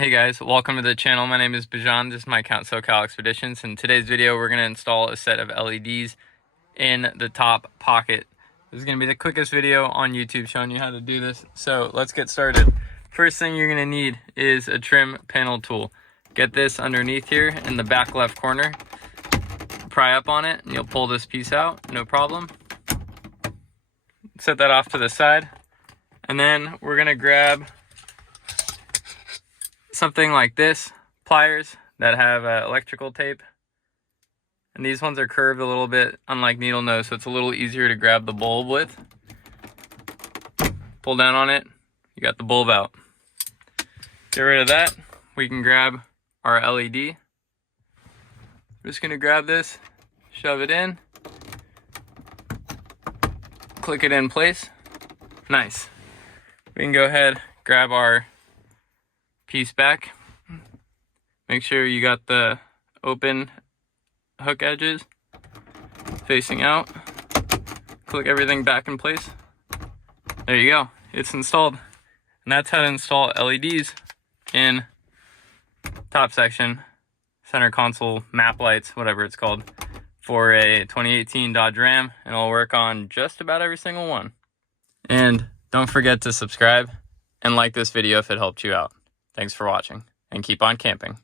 Hey guys, welcome to the channel. My name is Bijan. This is my account SoCal Expeditions. In today's video, we're going to install a set of LEDs in the top pocket. This is going to be the quickest video on YouTube showing you how to do this. So let's get started. First thing you're going to need is a trim panel tool. Get this underneath here in the back left corner. Pry up on it and you'll pull this piece out, no problem. Set that off to the side. And then we're going to grab something like this, pliers that have electrical tape, and these ones are curved a little bit, unlike needle nose, so it's a little easier to grab the bulb with. Pull down on it, you got the bulb out. Get rid of that. We can grab our LED. I'm just going to grab this, shove it in, click it in place. Nice. We can go ahead, grab our piece back. Make sure you got the open hook edges facing out. Click everything back in place. There you go. It's installed. And that's how to install LEDs in top section, center console, map lights, whatever it's called, for a 2018 Dodge Ram, and it'll work on just about every single one. And don't forget to subscribe and like this video if it helped you out. Thanks for watching, and keep on camping.